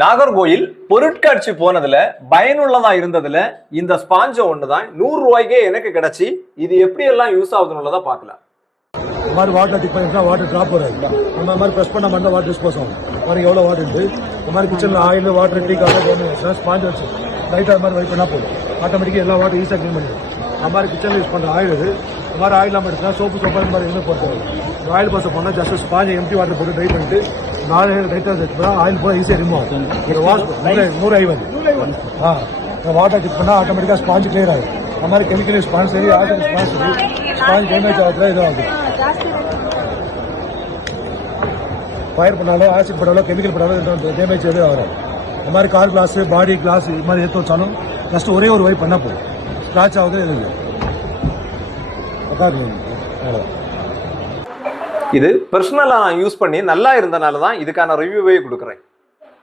நாகர்கோயில் பொருட்காட்சி போனதுல பயனுள்ளதா இருந்ததுல இந்த ஸ்பாஞ்ச ஒண்ணுதான் 100 ரூபாய்க்கே எனக்கு கிடைச்சி. இது எப்படி எல்லாம் யூஸ் ஆகுதுன்னு பார்க்கலாம். இந்த மாதிரி வாட்டர் டிப் பண்ணிட்டா வாட்டர் ட்ராப் வராது. நம்ம மாதிரி ப்ரெஸ் பண்ண மட்டும் வாட்டர் டிஸ்போஸ் ஆகும். மாதிரி எவ்வளோ வாட்டர் இருக்குது இந்த மாதிரி கிச்சனில் oil water tea coffee sponge வச்சு லைட்டாக அது மாதிரி வைப் பண்ணால் போதும். ஆட்டோமேட்டிக்காக எல்லா வாட்டர் ஈஸியாக க்ளீன் பண்ணிடும். அது மாதிரி கிச்சனில் யூஸ் பண்ணுற ஆயில் இது. இந்த மாதிரி ஆயில் நம்ம எடுத்துனா சோப்பு இந்த மாதிரி எதுவுமே போட்டு ஆயில் பாசம் பண்ணால் ஜஸ்ட் ஸ்பாஞ்சை எம்டி வாட்டர் போட்டு ட்ரை பண்ணிட்டு நாலு லைட்டாக வச்சுனா ஆயில் போல ஈஸியாக ரிமூவ் ஆகும். வாஷ் 150 வாட்டர் டிப் பண்ணால் ஆட்டோமேட்டிக்காக ஸ்பாஞ்ச் கிளியர் ஆகும். அந்த மாதிரி கெமிக்கல் ஸ்பாஞ்ச் சரி ஆயில் ஸ்பாஞ்ச் சரி ஸ்பாஞ்ச் டேமேஜ் ஆகிறதுல இதாகும். ஃபயர் பண்ணாலோ ஆசிட் பண்ணாலோ கெமிக்கல் பண்ணாலோ டேமேஜ் எதுவும் ஆகும். இந்த மாதிரி கார் கிளாஸ் பாடி கிளாஸ் இது மாதிரி எடுத்து வச்சாலும் ஜஸ்ட் ஒரே ஒரு வைப் பண்ணால் போதும். ஸ்க்ராட்ச் ஆகுது இல்லை. இது பர்சனலா நான் யூஸ் பண்ணி நல்லா இருந்தனால தான் இதுக்கான ரிவ்யூவே கொடுக்குறேன்.